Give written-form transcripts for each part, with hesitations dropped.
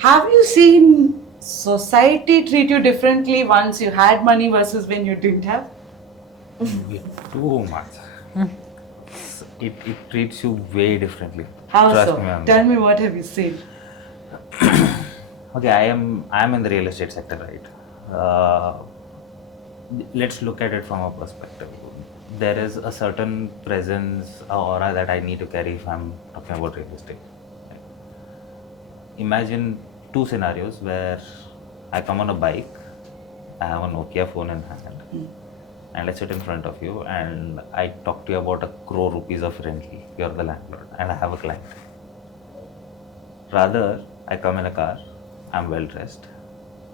Have you seen society treat you differently once you had money versus when you didn't have? Too much. It treats you way differently. How Trust so? me on Tell that. me, what have you seen? Okay, I am in the real estate sector, right? Let's look at it from a perspective. There is a certain presence or aura that I need to carry if I'm talking about real estate. Right? Imagine two scenarios where I come on a bike, I have a Nokia phone in hand, and I sit in front of you and I talk to you about 1 crore rupees of rental. You're the landlord, and I have a client. Rather, I come in a car, I'm well dressed,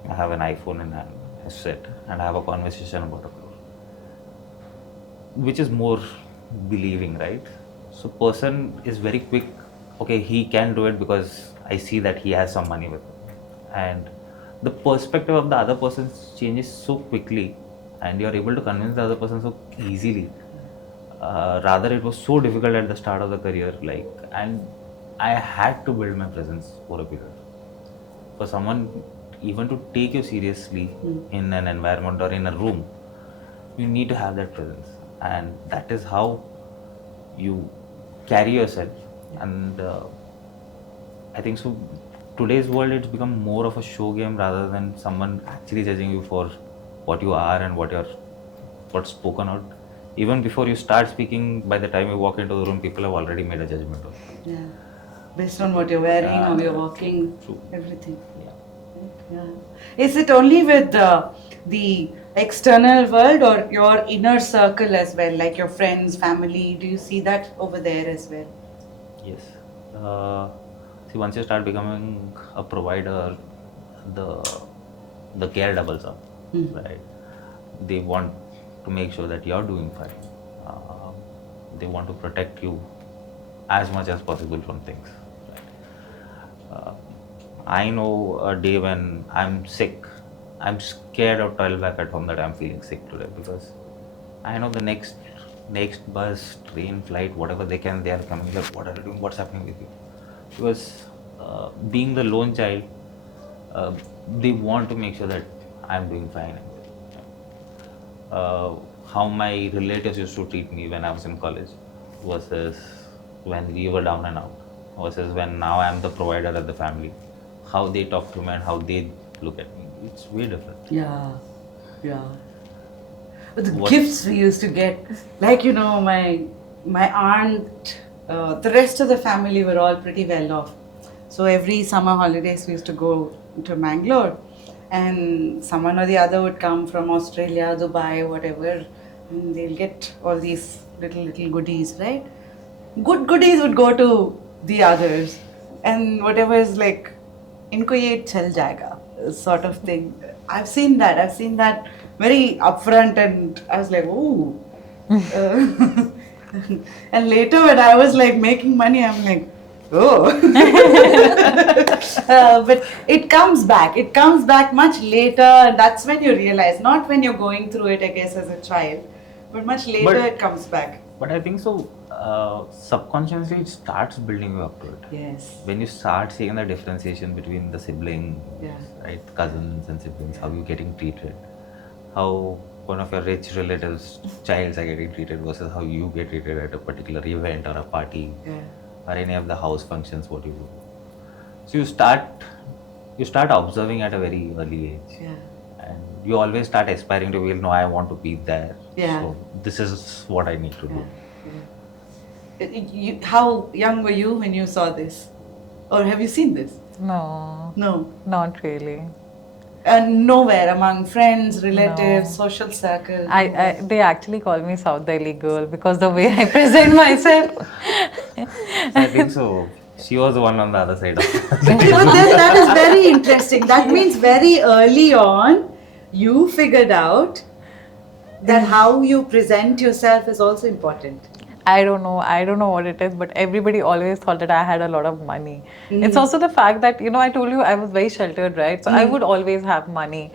I have an iPhone in hand, I sit and I have a conversation about 1 crore, which is more believing, right? So, person is very quick. Okay, he can do it because I see that he has some money with him, and the perspective of the other person changes so quickly, and you're able to convince the other person so easily. Rather, it was so difficult at the start of the career, like, and I had to build my presence for a period. For someone even to take you seriously in an environment or in a room, you need to have that presence, and that is how you carry yourself. And I think so. Today's world, it's become more of a show game rather than someone actually judging you for what you are and what's spoken out. Even before you start speaking, by the time you walk into the room, people have already made a judgment of you. Yeah. Based on what you're wearing, how you're Yeah, walking, true. everything. Yeah. Yeah. Is it only with the external world or your inner circle as well, like your friends, family? Do you see that over there as well? Yes. Uh, See, once you start becoming a provider, the the care doubles up, right? They want to make sure that you're doing fine. Uh, they want to protect you as much as possible from things. Right? I know a day when I'm sick, I'm scared of tell back at home that I'm feeling sick today because I know the next bus, train, flight, whatever they are coming. Like, what are you doing? What's happening with you? Because being the lone child, uh, they want to make sure that I'm doing fine. How my relatives used to treat me when I was in college versus when we were down and out versus when now I'm the provider of the family. How they talk to me and how they look at me, it's way different. Yeah, yeah. But the What? gifts we used to get, like my aunt, the rest of the family were all pretty well off. So every summer holidays we used to go to Mangalore, and someone or the other would come from Australia, Dubai, whatever, and they'll get all these little goodies, right? Good goodies would go to the others, and whatever is like इनको ये चल जाएगा sort of thing. I've seen that. I've seen that very upfront, and I was like, ooh. Uh, and later when I was like making money, I'm like, oh. But it comes back. It comes back much later, and that's when you realize, not when you're going through it, I guess, as a child, but much later But it comes back. but I think so. Subconsciously, it starts building you up to it. Yes. When you start seeing the differentiation between the siblings, Yeah. right, cousins and siblings, how you're getting treated, how one of your rich relatives' childs are getting treated versus how you get treated at a particular event or a party Yeah. or any of the house functions, what you do. So you start observing at a very early age. Yeah. And you always start aspiring to feel, no, I want to be there. Yeah. So this is what I need to do. How young were you when you saw this? Or have you seen this? No, No. not really. And nowhere among friends, relatives, No. social circle. They actually call me South Delhi girl because the way I present myself. So I think so. She was the one on the other side of But then that is very interesting. That means very early on, you figured out that how you present yourself is also important. I don't know what it is, but everybody always thought that I had a lot of money. It's also the fact that, I told you I was very sheltered, right? So I would always have money,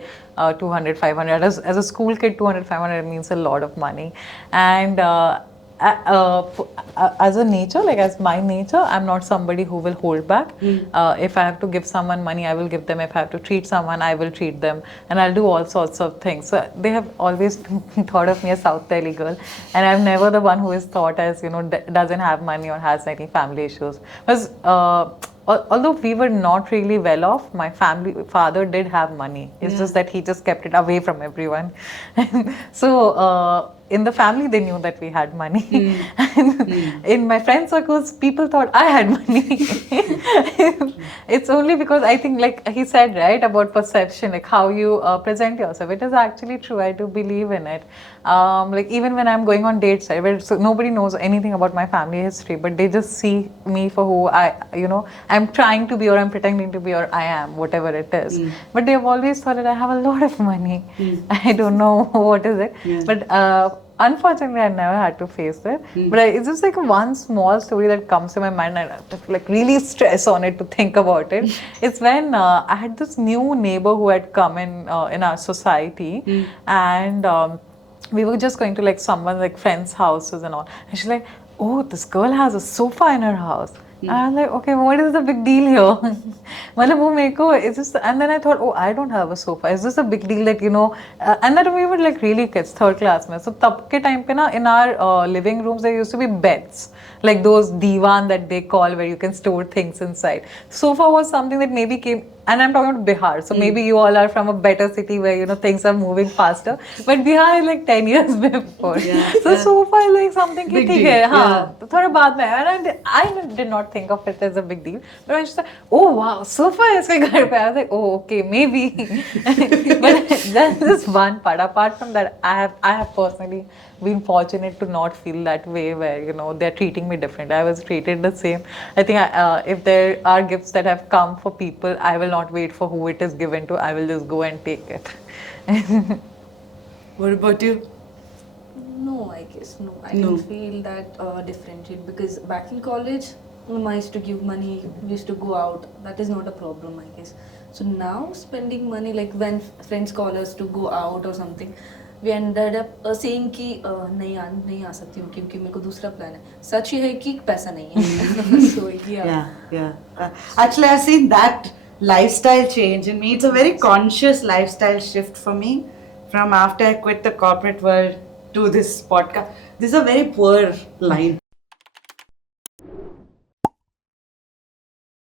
200, 500. As a school kid, 200, 500 means a lot of money. And as a nature, like as my nature, I'm not somebody who will hold back. If I have to give someone money, I will give them. If I have to treat someone, I will treat them, and I'll do all sorts of things. So they have always thought of me as South Delhi girl, and I'm never the one who is thought as, you know, doesn't have money or has any family issues. Because although we were not really well off, my father did have money. It's just that he just kept it away from everyone. So in the family, they knew that we had money. And in my friend circles, people thought I had money. It's only because I think, like he said, right, about perception, like how you present yourself. It is actually true. I do believe in it. Like even when I'm going on dates, right, where so nobody knows anything about my family history, but they just see me for who I'm trying to be, or I'm pretending to be, or I am, whatever it is. But they've always thought that I have a lot of money. I don't know what is it, but unfortunately, I never had to face it. But it's just like one small story that comes to my mind, and I have to like really stress on it to think about it. It's when I had this new neighbor who had come in our society, and we were just going to like someone like friends' houses and all. And she's like, "Oh, this girl has a sofa in her house." And I'm like, okay, what is the big deal here? It's just, and then I thought, oh, I don't have a sofa. Is this a big deal that, and then we were like really kids, third class mein. So tab ke time pe na, in our living rooms, there used to be beds, like those divan that they call, where you can store things inside. Sofa was something that maybe came, and I'm talking about Bihar, so maybe you all are from a better city where things are moving faster, but Bihar is like 10 years before. So sofa is like something ki theek hai, thoda baad mein, and I did not think of it as a big deal, but I just thought, oh wow, sofa is iske ghar pe. I was like, oh okay, maybe. But that's just one part. Apart from that, I have personally been fortunate to not feel that way, where they're treating me different. I was treated the same. I think if there are gifts that have come for people, I will not wait for who it is given to. I will just go and take it. What about you? No, I guess no. I don't feel that differentiate, because back in college, I used to give money, we used to go out. That is not a problem, I guess. So now spending money, like when friends call us to go out or something, we ended up saying कि नहीं आ सकती हूँ क्योंकि मेरे को दूसरा plan है. सच ये है कि पैसा नहीं है. So yeah. Actually, I've seen that lifestyle change in me. It's a very conscious lifestyle shift for me, from after I quit the corporate world to this podcast. This is a very poor line.